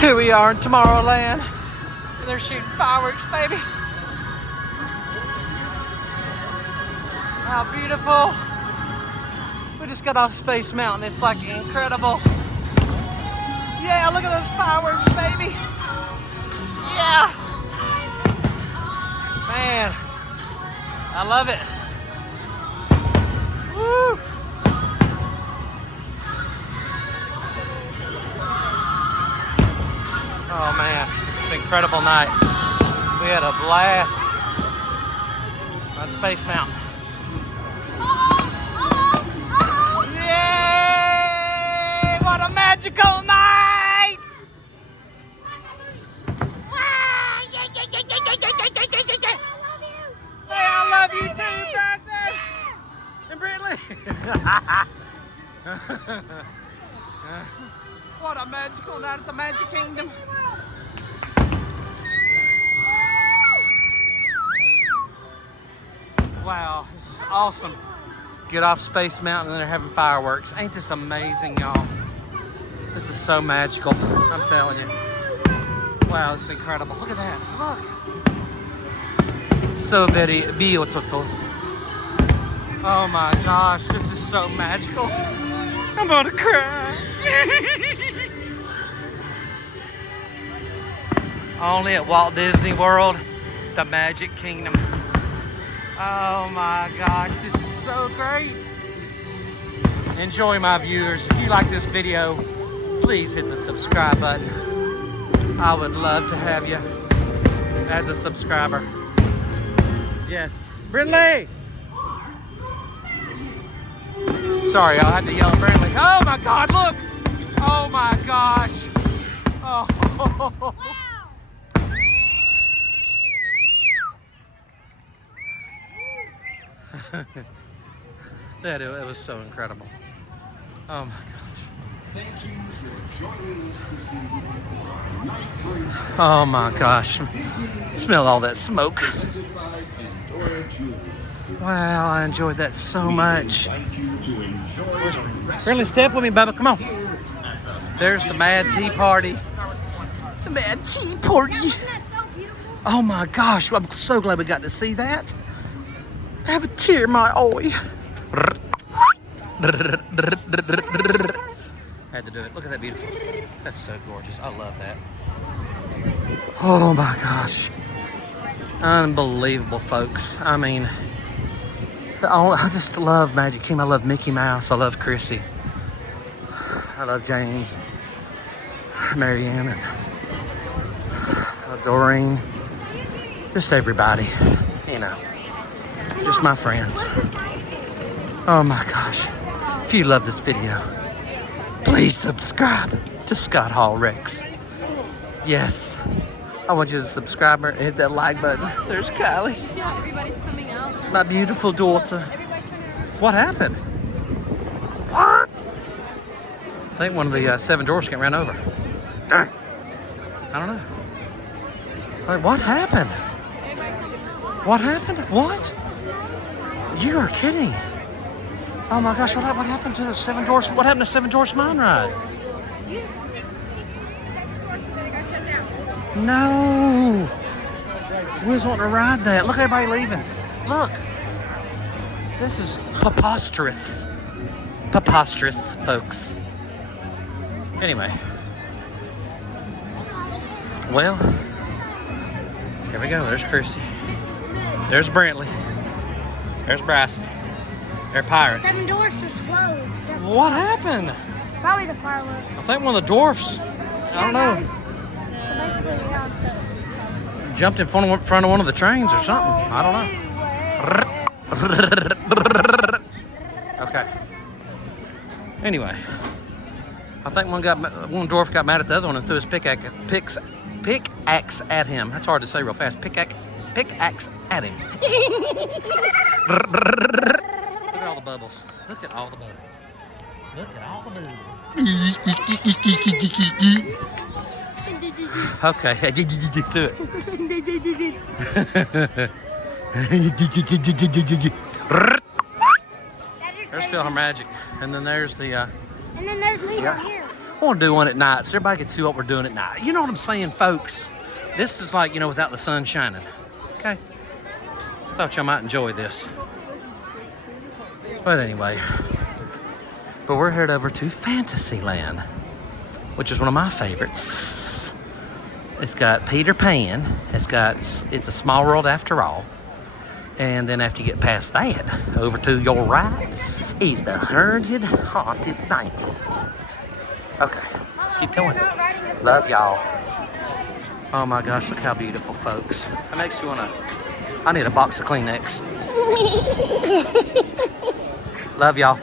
Here we are in Tomorrowland. And they're shooting fireworks, baby. How beautiful. We just got off Space Mountain. It's like incredible. Yeah, look at those fireworks, baby. Yeah. Man, I love it. Woo. Oh man, it's an incredible night. We had a blast on Space Mountain. Yay! What a magical night! Hey, I love you too, Bryson! And Brittany! What a magical night at the Magic Kingdom. Wow, this is awesome. Get off Space Mountain and they're having fireworks. Ain't this amazing, y'all? This is so magical, I'm telling you. Wow, it's incredible. Look at that, look. So very beautiful. Oh my gosh, this is so magical. I'm gonna cry. Only at Walt Disney World, the Magic Kingdom. Oh my gosh, this is so great. Enjoy, my viewers. If you like this video, please hit the subscribe button. I would love to have you as a subscriber. Yes. Brindley! Sorry, I had to yell at Brindley. Oh my God, look! Oh my gosh! Oh. It was so incredible. Oh my gosh. Thank you for joining us this evening for our nighttime special. Oh my gosh. Smell all that smoke. Presented by Pandora Jewelry. Wow, I enjoyed that so much. Invite you to enjoy the rest Really, step with me, Bubba. Come on. here at the There's the Mad Tea Party. The Mad Tea Party. Isn't that so beautiful? Oh my gosh, I'm so glad we got to see that. I have a tear in my eye. Had to do it. Look at that beautiful. That's so gorgeous. I love that. Oh my gosh. Unbelievable, folks. I mean, I just love Magic Kingdom. I love Mickey Mouse. I love Chrissy. I love James, Marianne, and Doreen. Just everybody, you know. Just my friends. Oh my gosh. If you love this video, please subscribe to Scott Hall Rex. Yes. I want you to subscribe and hit that like button. There's Kylie, You see how everybody's coming out? my beautiful daughter. Everybody's turning around. What happened? What? I think one of the seven dwarfs got ran over. Darn. I don't know. Like, what happened? What happened? What? You are kidding. Oh my gosh, what happened to the Seven Dwarfs? What happened to Seven Dwarfs Mine Ride? No. We was wanting to ride that. Look at everybody leaving. Look. This is preposterous. Preposterous, folks. Anyway. Well, here we go. There's Chrissy. There's Brantley. There's Bryson. There's Pirate. Seven doors just closed. What happened? Probably the fireworks. I think one of the dwarfs, I don't know, So basically, yeah. jumped in front of one of the trains or something. I don't know. Okay. Anyway, I think one dwarf got mad at the other one and threw his pickaxe at him. That's hard to say real fast. Pickaxe at him. Look at all the bubbles. Look at all the bubbles. Look at all the bubbles. Okay, do it. There's Philhar Magic, and then there's the. And then there's me right here. I want to do one at night so everybody can see what we're doing at night. You know what I'm saying, folks? This is like, without the sun shining. Okay? Thought y'all might enjoy this. But anyway, we're headed over to Fantasyland, which is one of my favorites. It's got Peter Pan. It's a small world after all. And then after you get past that, over to your right is the Haunted Mansion. Okay, let's keep going. Love y'all. Oh my gosh, look how beautiful, folks. That makes you wanna, I need a box of Kleenex. Love y'all.